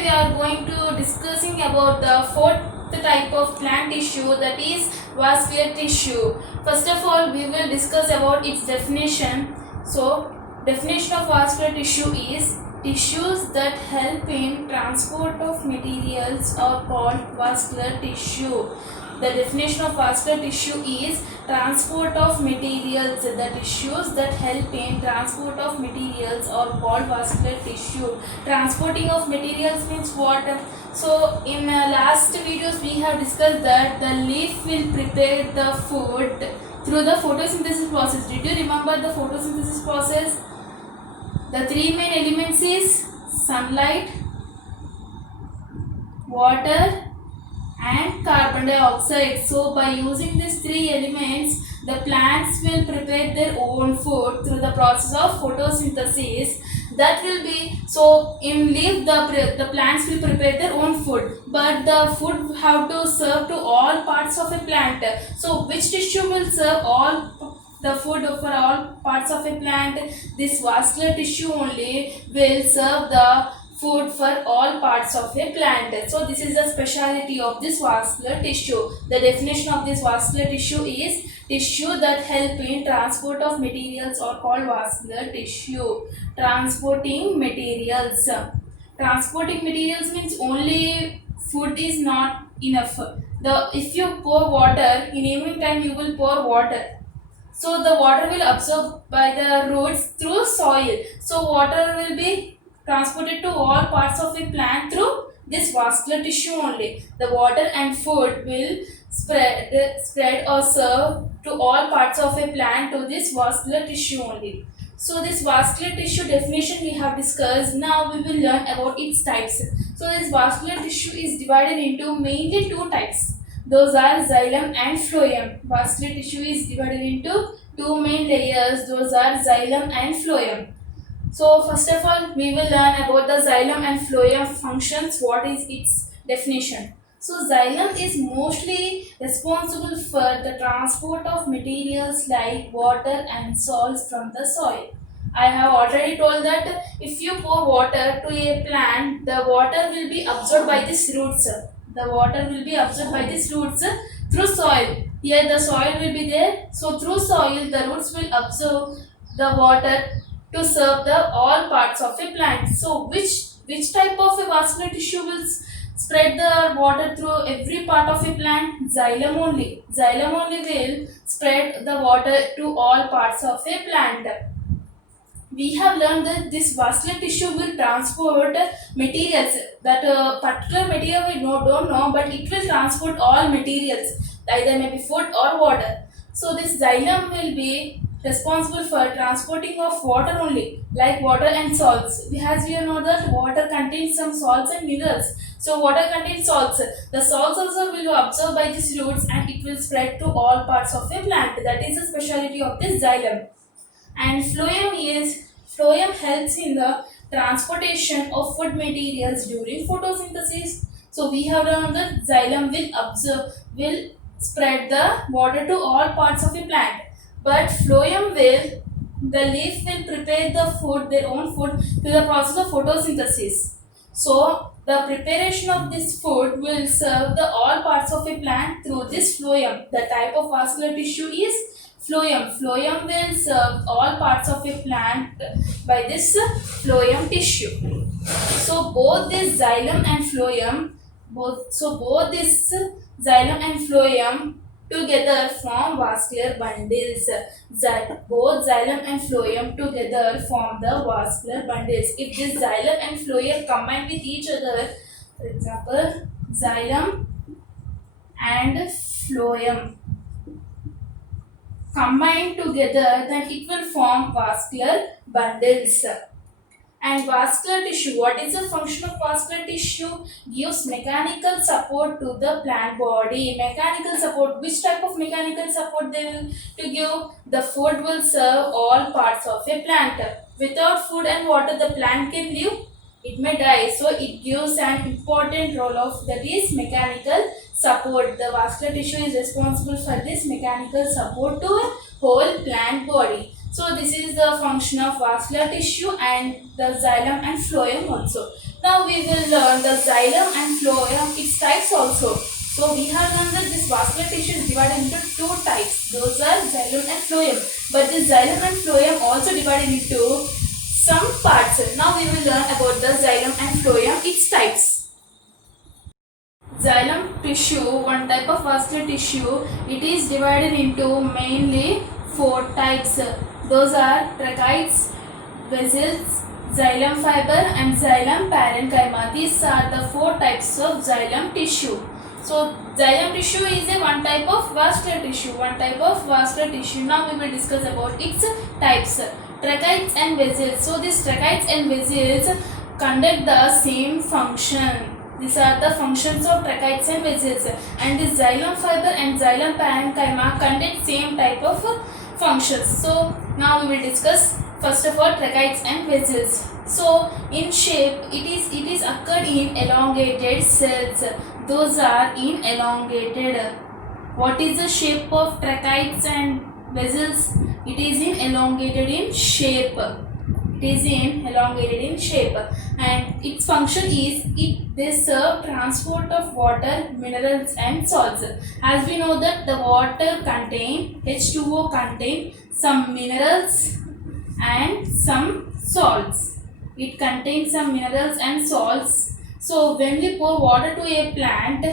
Today we are going to discussing about the fourth type of plant tissue, that is vascular tissue. First of all, we will discuss about its definition. So, definition of vascular tissue is tissues that help in transport of materials are called vascular tissue. The definition of vascular tissue is transport of materials. The tissues that help in transport of materials are called vascular tissue. Transporting of materials means what? So in last videos we have discussed that the leaf will prepare the food through the photosynthesis process. Did you remember the photosynthesis process? The three main elements is sunlight, water and carbon dioxide. So by using these three elements, the plants will prepare their own food through the process of photosynthesis. That will be, so in leaf the plants will prepare their own food, but the food have to serve to all parts of a plant. So which tissue will serve all the food for all parts of a plant? This vascular tissue only will serve the food for all parts of a plant. So this is the speciality of this vascular tissue. The definition of this vascular tissue is tissue that help in transport of materials are called vascular tissue. Transporting materials. Transporting materials means only food is not enough. If you pour water, in evening time you will pour water. So the water will absorb by the roots through soil. So water will be transported to all parts of a plant through this vascular tissue only. The water and food will spread or serve to all parts of a plant to this vascular tissue only. So this vascular tissue definition we have discussed. Now we will learn about its types. So this vascular tissue is divided into mainly two types. Those are xylem and phloem. Vascular tissue is divided into two main layers. Those are xylem and phloem. So first of all, we will learn about the xylem and phloem functions. What is its definition? So xylem is mostly responsible for the transport of materials like water and salts from the soil. I have already told that if you pour water to a plant, the water will be absorbed by these roots. The water will be absorbed by these roots through soil. Here the soil will be there. So through soil, the roots will absorb the water to serve the all parts of a plant. So which type of a vascular tissue will spread the water through every part of a plant? Xylem only. Xylem only will spread the water to all parts of a plant. We have learned that this vascular tissue will transport materials. That particular material we don't know, but it will transport all materials, either maybe food or water. So this xylem will be responsible for transporting of water only, like water and salts. As we know that water contains some salts and minerals. So water contains salts. The salts also will be absorbed by these roots and it will spread to all parts of a plant. That is the speciality of this xylem. And phloem helps in the transportation of food materials during photosynthesis. So we have learned that xylem will spread the water to all parts of a plant. But phloem will, the leaf will prepare the food, their own food, through the process of photosynthesis. So the preparation of this food will serve the all parts of a plant through this phloem. The type of vascular tissue is phloem. Phloem will serve all parts of a plant by this phloem tissue. So both this xylem and phloem, both this xylem and phloem together form vascular bundles. Both xylem and phloem together form the vascular bundles. If this xylem and phloem combine with each other, for example, xylem and phloem combine together, then it will form vascular bundles. And vascular tissue, what is the function of vascular tissue? Gives mechanical support to the plant body. Mechanical support, which type of mechanical support they will to give? The food will serve all parts of a plant. Without food and water, the plant can live? It may die. So it gives an important role of, that is, mechanical support. The vascular tissue is responsible for this mechanical support to a whole plant body. So this is the function of vascular tissue and the xylem and phloem also. Now we will learn the xylem and phloem, its types also. So we have learned that this vascular tissue is divided into two types. Those are xylem and phloem. But this xylem and phloem also divided into some parts. Now we will learn about the xylem and phloem, its types. Xylem tissue, one type of vascular tissue, it is divided into mainly four types. Those are tracheids, vessels, xylem fiber and xylem parenchyma. These are the four types of xylem tissue. So xylem tissue is a one type of vascular tissue. Now we will discuss about its types. Tracheids and vessels. So these tracheids and vessels conduct the same function. These are the functions of tracheids and vessels, and this xylem fiber and xylem parenchyma conduct same type of functions. So now we will discuss first of all tracheids and vessels. So in shape it is occurred in elongated cells. Those are in elongated. What is the shape of tracheids and vessels? It is in elongated in shape. And its function is they serve transport of water, minerals and salts. As we know that the water contain H2O contain some minerals and some salts. It contains some minerals and salts. So when we pour water to a plant,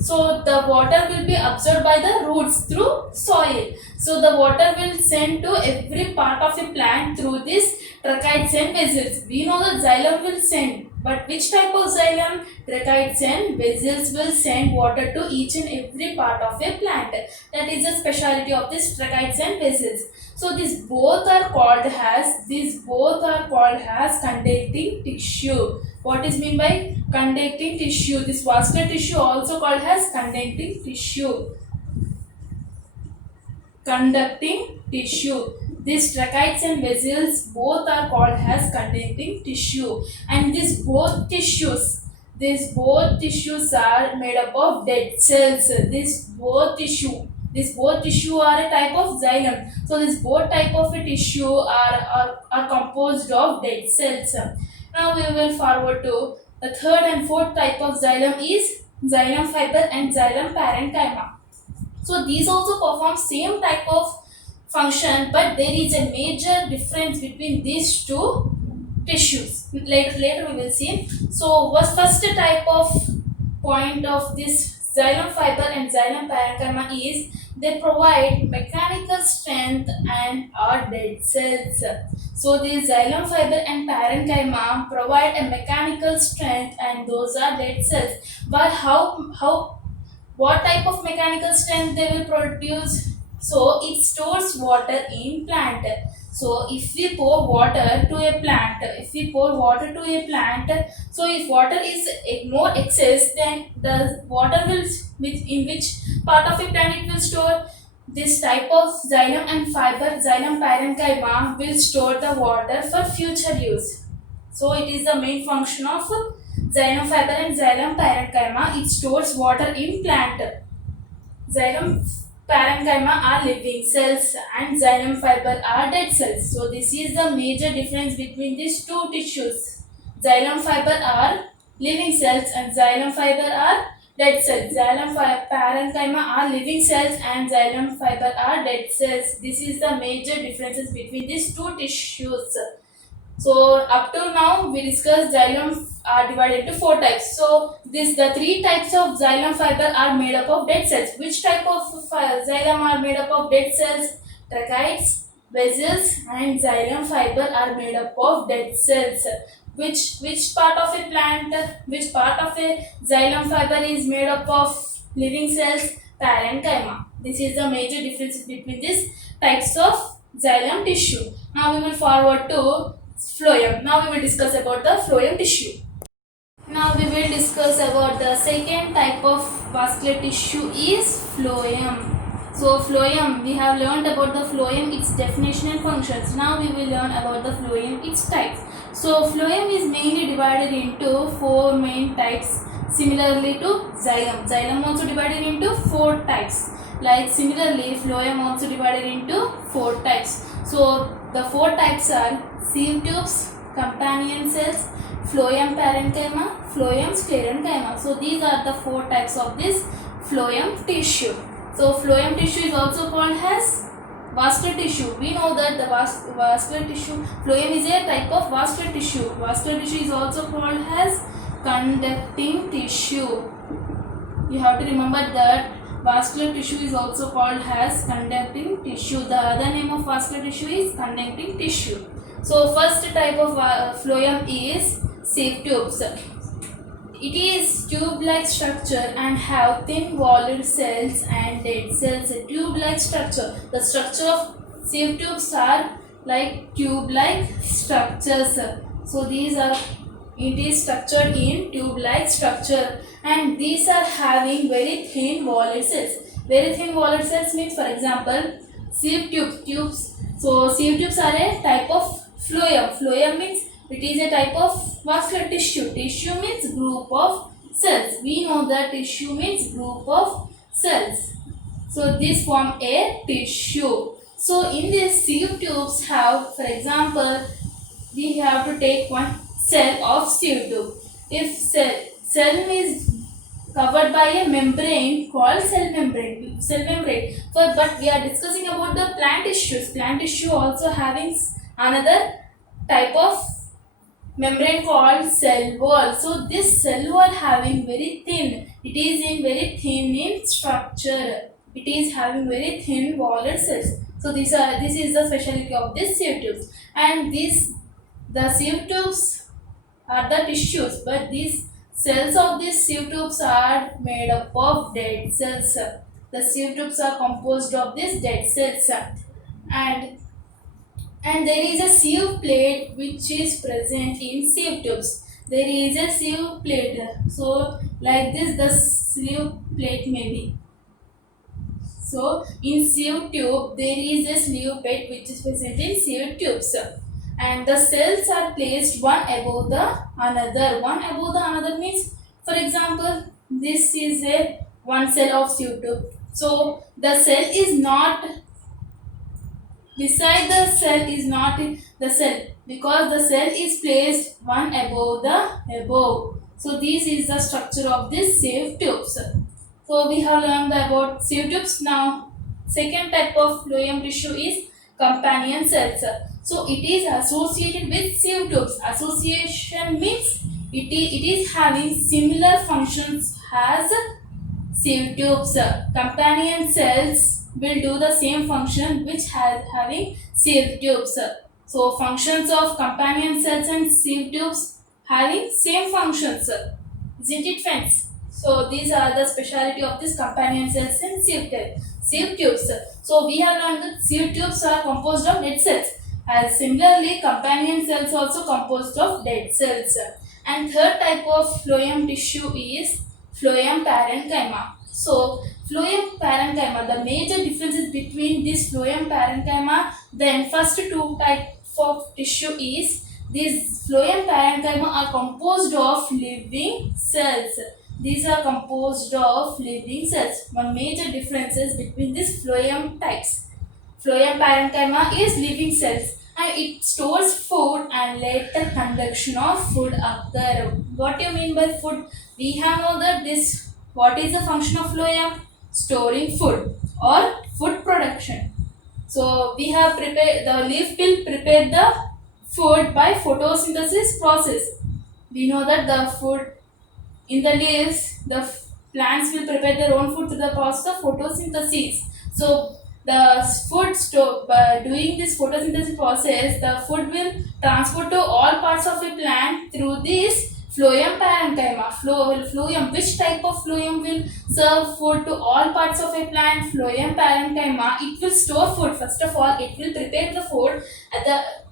so the water will be absorbed by the roots through soil. So the water will send to every part of a plant through this tracheids and vessels. We know that xylem will send, but which type of xylem? Tracheids and vessels will send water to each and every part of a plant. That is the speciality of this tracheids and vessels. So these both are called as conducting tissue. What is meant by conducting tissue? This vascular tissue also called as conducting tissue. Conducting tissue. These tracheids and vessels both are called as conducting tissue, and these both tissues are made up of dead cells. These both tissue are a type of xylem. So these both type of a tissue are composed of dead cells. Now we will forward to the third and fourth type of xylem is xylem fiber and xylem parenchyma. So these also perform same type of function, but there is a major difference between these two tissues. Later we will see. So what's first type of point of this xylem fiber and xylem parenchyma is they provide mechanical strength and are dead cells. So these xylem fiber and parenchyma provide a mechanical strength and those are dead cells. But what type of mechanical strength they will produce? So it stores water in plant. So if we pour water to a plant, so if water is more excess, then the water will in which part of a plant it will store? This type of xylem and fiber, xylem parenchyma, will store the water for future use. So it is the main function of xylem fiber and xylem parenchyma. It stores water in plant. Xylem parenchyma are living cells and xylem fiber are dead cells. So this is the major difference between these two tissues. Xylem fiber are living cells and xylem fiber are dead cells. Xylem parenchyma are living cells and xylem fiber are dead cells. This is the major differences between these two tissues. So up to now we discussed xylem are divided into four types. So the three types of xylem fiber are made up of dead cells. Which type of xylem are made up of dead cells? Tracheids, vessels and xylem fiber are made up of dead cells. Which part of a plant, which part of a xylem fiber is made up of living cells? Parenchyma. This is the major difference between these types of xylem tissue. Now we will forward to phloem. Now we will discuss about the phloem tissue. Now we will discuss about the second type of vascular tissue is phloem. So phloem, we have learned about the phloem, its definition and functions. Now we will learn about the phloem, its types. So phloem is mainly divided into four main types, similarly to xylem. Xylem also divided into four types. Like similarly, phloem also divided into four types. So the four types are sieve tubes, companion cells, phloem parenchyma, phloem sclerenchyma. So these are the four types of this phloem tissue. So phloem tissue is also called as vascular tissue. We know that the vascular tissue, phloem is a type of vascular tissue. Vascular tissue is also called as conducting tissue. You have to remember that vascular tissue is also called as conducting tissue. The other name of vascular tissue is conducting tissue. So first type of phloem is sieve tubes. It is tube-like structure and have thin-walled cells and dead cells. A tube-like structure. The structure of sieve tubes are like tube-like structures. So these are, it is structured in tube-like structure, and these are having very thin-walled cells. Very thin-walled cells means, for example, sieve tubes. So sieve tubes are a type of phloem. Phloem means it is a type of vascular tissue. Tissue means group of cells. We know that tissue means group of cells. So this form a tissue. So in this sieve tubes have, for example, we have to take one cell of sieve tube. If cell is covered by a membrane called cell membrane. But we are discussing about the plant tissues. Plant tissue also having another type of membrane called cell wall. So this cell wall having very thin. It is in very thin in structure. It is having very thin walled cells. So this is the specialty of this sieve tubes. And the sieve tubes are the tissues, but these cells of these sieve tubes are made up of dead cells. The sieve tubes are composed of these dead cells, and there is a sieve plate which is present in sieve tubes. There is a sieve plate. So like this the sieve plate may be. So in sieve tube there is a sieve plate which is present in sieve tubes, and the cells are placed one above the another. One above the another means, for example, this is a one cell of sieve tube. So the cell is not beside the cell is not the cell, because the cell is placed one above the above. So this is the structure of this sieve tubes. So we have learned about sieve tubes. Now second type of phloem tissue is companion cells. So it is associated with sieve tubes. Association means it is having similar functions as sieve tubes. Companion cells will do the same function which having sieve tubes. So functions of companion cells and sieve tubes having same functions. Isn't it, friends? So these are the specialty of this companion cells and sieve tubes. So we have learned that sieve tubes are composed of dead cells. As similarly, companion cells also composed of dead cells. And third type of phloem tissue is phloem parenchyma. So phloem parenchyma, the major differences between this phloem parenchyma, then first two types of tissue is these phloem parenchyma are composed of living cells. These are composed of living cells. One major difference is between these phloem types. Phloem parenchyma is living cells, and it stores food and later conduction of food occur. What do you mean by food? We have know that this. What is the function of phloem? Storing food or food production. So we have prepared, the leaf will prepare the food by photosynthesis process. We know that the food in the leaves, the plants will prepare their own food through the process of photosynthesis. So the food by doing this photosynthesis process, the food will transport to all parts of a plant through this phloem parenchyma. Phloem, which type of phloem will serve food to all parts of a plant? Phloem parenchyma. It will store food. First of all, it will prepare the food.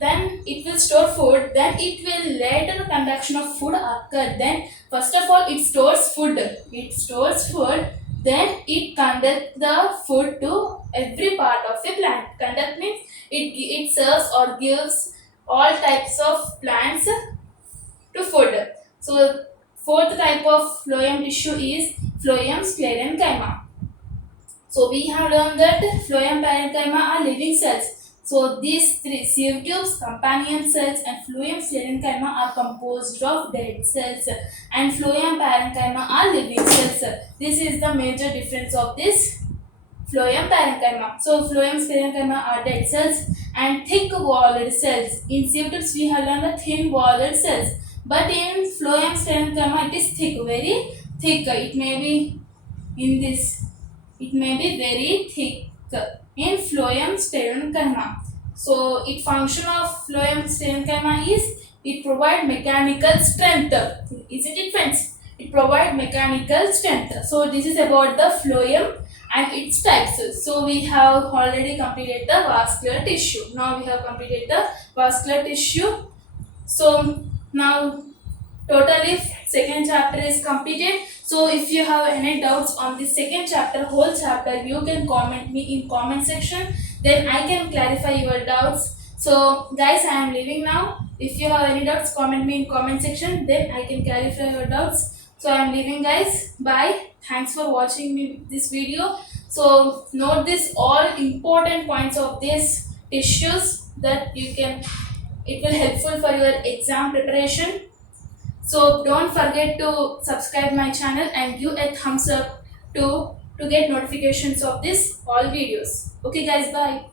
Then it will store food. Then it will later conduction of food occur. Then first of all, it stores food. Then it conducts the food to every part of a plant. Conduct means it serves or gives all types of plants to food. So fourth type of phloem tissue is phloem sclerenchyma. So we have learned that phloem parenchyma are living cells. So these three sieve tubes, companion cells, and phloem parenchyma are composed of dead cells, and phloem parenchyma are living cells. This is the major difference of this phloem parenchyma. So phloem parenchyma are dead cells and thick walled cells. In sieve tubes we have learned the thin walled cells, but in phloem parenchyma it is thick, very thick. It may be in this. It may be very thick in phloem parenchyma. So, its function of phloem parenchyma is it provide mechanical strength. Isn't it, friends? It provide mechanical strength. So, this is about the phloem and its types. So, we have already completed the vascular tissue. Now, we have completed the vascular tissue. So, now totally second chapter is completed. So if you have any doubts on the second chapter, whole chapter, you can comment me in comment section, then I can clarify your doubts. So guys, I am leaving now. If you have any doubts, comment me in comment section, then I can clarify your doubts. So I am leaving, guys. Bye. Thanks for watching me this video. So note this all important points of these tissues that you can, it will helpful for your exam preparation. So don't forget to subscribe my channel and give a thumbs up to get notifications of this all videos. Okay guys, bye.